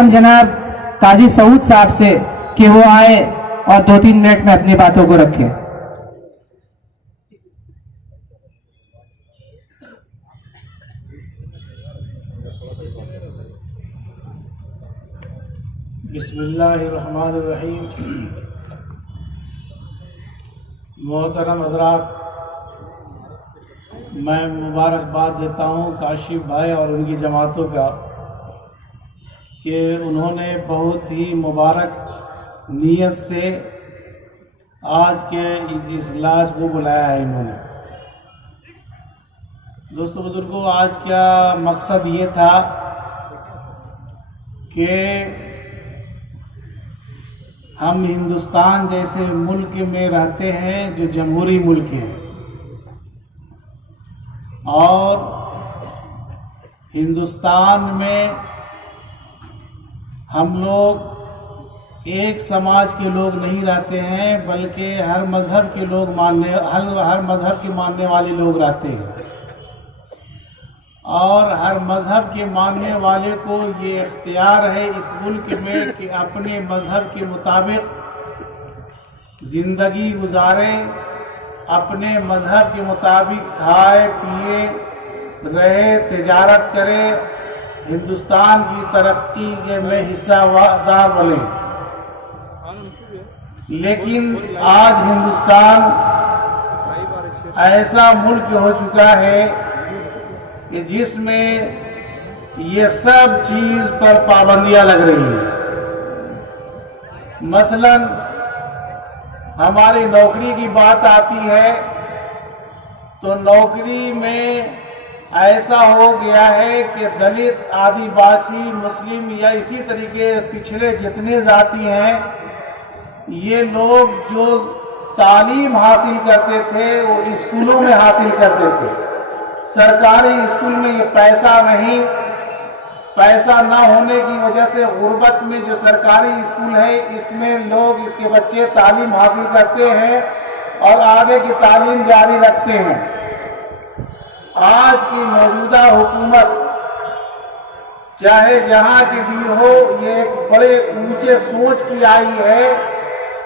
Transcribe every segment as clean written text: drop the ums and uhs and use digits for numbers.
जनाब काजी सऊद साहब से कि वो आए और 2-3 मिनट में अपनी बातों को रखें। बिस्मिल्लाहिर्रहमानिर्रहीम। मोहतरम हजरात, मैं मुबारकबाद देता हूँ काशिफ भाई और उनकी जमातों का कि उन्होंने बहुत ही मुबारक नीयत से आज के इस इजलास को बुलाया है। इन्होंने दोस्तों बुजुर्गों, आज का मकसद ये था कि हम हिंदुस्तान जैसे मुल्क में रहते हैं जो जमहूरी मुल्क है, और हिंदुस्तान में हम लोग एक समाज के लोग नहीं रहते हैं, बल्कि हर मजहब के लोग हर मजहब के मानने वाले लोग रहते हैं। और हर मजहब के मानने वाले को ये इख्तियार है इस मुल्क में कि अपने मजहब के मुताबिक जिंदगी गुजारे, अपने मजहब के मुताबिक खाए पिए रहे, तिजारत करे, हिंदुस्तान की तरक्की के में हिस्सेदार बने। लेकिन आज हिंदुस्तान ऐसा मुल्क हो चुका है कि जिसमें ये सब चीज पर पाबंदियां लग रही हैं। मसलन हमारी नौकरी की बात आती है तो नौकरी में ऐसा हो गया है कि दलित, आदिवासी, मुस्लिम या इसी तरीके पिछड़े जितने जाति हैं, ये लोग जो तालीम हासिल करते थे वो स्कूलों में हासिल करते थे। सरकारी स्कूल में ये पैसा ना होने की वजह से गुर्बत में जो सरकारी स्कूल है इसमें लोग, इसके बच्चे तालीम हासिल करते हैं और आगे की तालीम जारी रखते हैं। आज की मौजूदा हुकूमत चाहे जहां की भी हो, ये एक बड़े ऊंचे सोच की आई है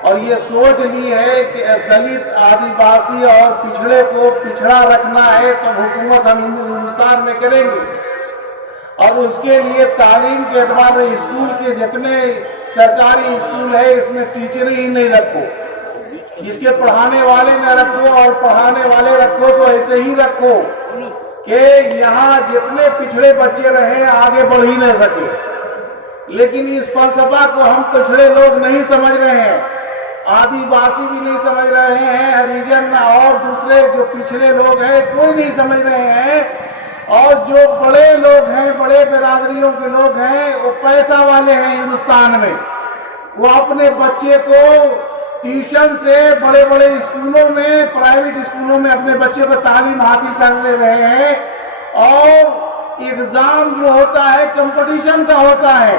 और ये सोच ली है कि दलित, आदिवासी और पिछड़े को पिछड़ा रखना है तो हुकूमत हम हिंदुस्तान में करेंगे। और उसके लिए तालीम के एतबार से स्कूल के जितने सरकारी स्कूल है इसमें टीचर ही नहीं रखो, इसके पढ़ाने वाले न रखो और पढ़ाने वाले रखो तो ऐसे ही रखो कि यहाँ जितने पिछड़े बच्चे रहे आगे बढ़ ही न सके। लेकिन इस फलसफा को हम पिछड़े लोग नहीं समझ रहे हैं, आदिवासी भी नहीं समझ रहे हैं, हरिजन और दूसरे जो पिछड़े लोग हैं कोई नहीं समझ रहे हैं। और जो बड़े लोग हैं, बड़े बिरादरियों के लोग हैं, वो पैसा वाले हैं हिंदुस्तान में, वो अपने बच्चे को ट्यूशन से बड़े बड़े स्कूलों में, प्राइवेट स्कूलों में अपने बच्चे को तालीम हासिल कर ले रहे हैं। और एग्जाम जो होता है कंपटीशन का होता है,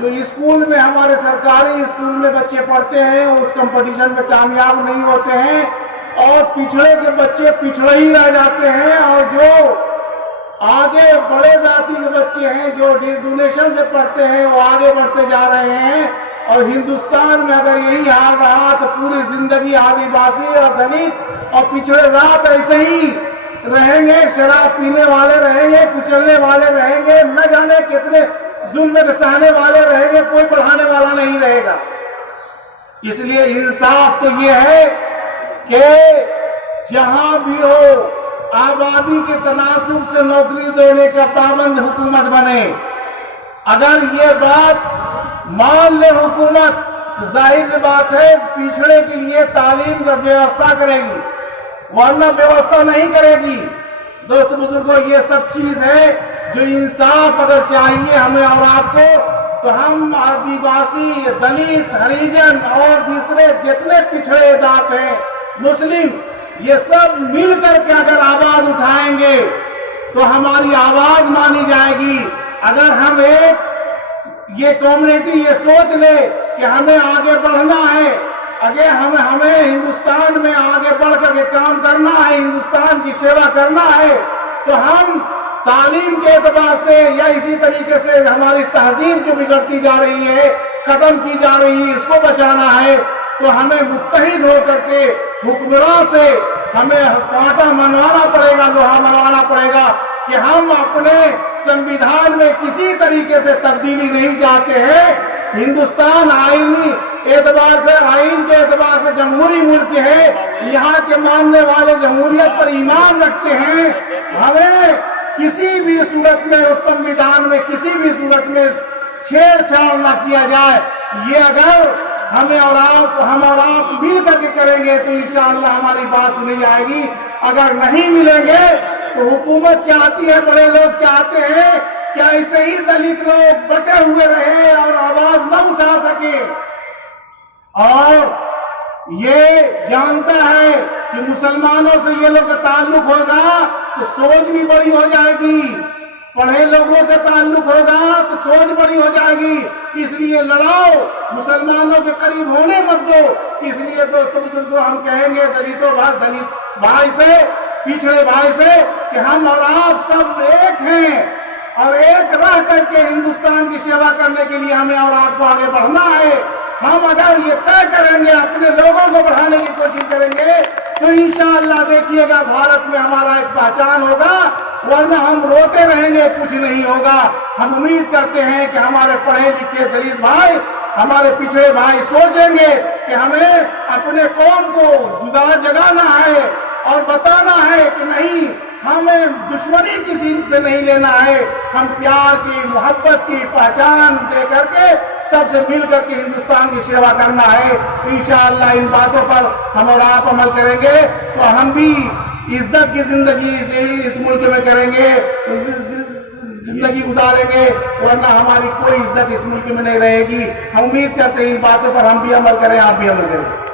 जो स्कूल में हमारे सरकारी स्कूल में बच्चे पढ़ते हैं उस कंपटीशन में कामयाब नहीं होते हैं और पिछड़े के बच्चे पिछड़े ही रह जाते हैं। और जो आगे बड़े जाति के बच्चे हैं जो डोनेशन से पढ़ते हैं वो आगे बढ़ते जा रहे हैं। और हिंदुस्तान में अगर यही हाल रहा तो पूरी जिंदगी आदिवासी और दलित और पिछड़े रात ऐसे ही रहेंगे, शराब पीने वाले रहेंगे, कुचलने वाले रहेंगे, न जाने कितने जुल्म के सहने वाले रहेंगे, कोई बढ़ाने वाला नहीं रहेगा। इसलिए इंसाफ तो ये है कि जहां भी हो आबादी के तनासुब से नौकरी देने का पाबंद हुकूमत बने। अगर ये बात मान ले हुकूमत तो जाहिर बात है पिछड़े के लिए तालीम का व्यवस्था करेगी, वरना व्यवस्था नहीं करेगी। दोस्त बुजुर्गों, ये सब चीज है जो इंसाफ अगर चाहिए हमें और आपको तो हम आदिवासी, दलित, हरिजन और दूसरे जितने पिछड़े जात हैं, मुस्लिम, ये सब मिलकर के अगर आवाज उठाएंगे तो हमारी आवाज मानी जाएगी। अगर हम एक ये कम्युनिटी ये सोच ले कि हमें आगे बढ़ना है, अगर हमें हिंदुस्तान में आगे बढ़ करके काम करना है, हिंदुस्तान की सेवा करना है, तो हम تعلیم کے اعتبار سے یا اسی طریقے سے ہماری تہذیب جو بگڑتی جا رہی ہے، ختم کی جا رہی ہے، اس کو بچانا ہے تو ہمیں متحد ہو کر کے حکمراں سے ہمیں کانٹا منوانا پڑے گا، لوہا منوانا پڑے گا کہ ہم اپنے سنویدھان میں کسی طریقے سے تبدیلی نہیں چاہتے ہیں۔ ہندوستان آئینی اعتبار سے، آئین کے اعتبار سے جمہوری ملک ہے، یہاں کے ماننے والے جمہوریت پر ایمان رکھتے ہیں۔ ہمیں کسی بھی صورت میں اس سنویدھان میں کسی بھی صورت میں چھیڑ چھاڑ نہ کیا جائے۔ یہ اگر ہم اور آپ مل کر کے کریں گے تو انشاءاللہ ہماری بات سنی جائے گی۔ اگر نہیں ملیں گے تو حکومت چاہتی ہے، بڑے لوگ چاہتے ہیں کہ ایسے ہی دلت لوگ بٹے ہوئے رہے اور آواز نہ اٹھا سکے، اور یہ جانتا ہے کہ مسلمانوں سے یہ لوگ کا تعلق ہوگا تو سوچ بھی بڑی ہو جائے گی، پڑھے لوگوں سے تعلق ہوگا تو سوچ بڑی ہو جائے گی۔ اس لیے لڑاؤ، مسلمانوں کے قریب ہونے مت دو۔ اس لیے دوستوں بزرگوں ہم کہیں گے دلت بھائی سے، پچھڑے بھائی سے کہ ہم اور آپ سب ایک ہیں، اور ایک رہ کر کے ہندوستان کی سیوا کرنے کے لیے ہمیں اور آپ کو آگے بڑھنا ہے۔ ہم اگر یہ طے کریں گے، اپنے لوگوں کو بڑھانے کی کوشش کریں گے تو انشاءاللہ دیکھیے گا بھارت میں ہمارا ایک پہچان ہوگا، ورنہ ہم روتے رہیں گے، کچھ نہیں ہوگا۔ ہم امید کرتے ہیں کہ ہمارے پڑھے لکھے دلت بھائی، ہمارے پچھڑے بھائی سوچیں گے کہ ہمیں اپنے قوم کو جگانا ہے اور بتانا ہے کہ نہیں، ہمیں دشمنی کسی سے نہیں لینا ہے، ہم پیار کی، محبت کی پہچان دے کر کے سب سے مل کر کے ہندوستان کی سیوا کرنا ہے۔ انشاءاللہ ان باتوں پر ہم اور آپ عمل کریں گے تو ہم بھی عزت کی زندگی اس ملک میں کریں گے، زندگی گزاریں گے، ورنہ ہماری کوئی عزت اس ملک میں نہیں رہے گی۔ ہم امید کرتے ہیں ان باتوں پر ہم بھی عمل کریں، آپ بھی عمل کریں۔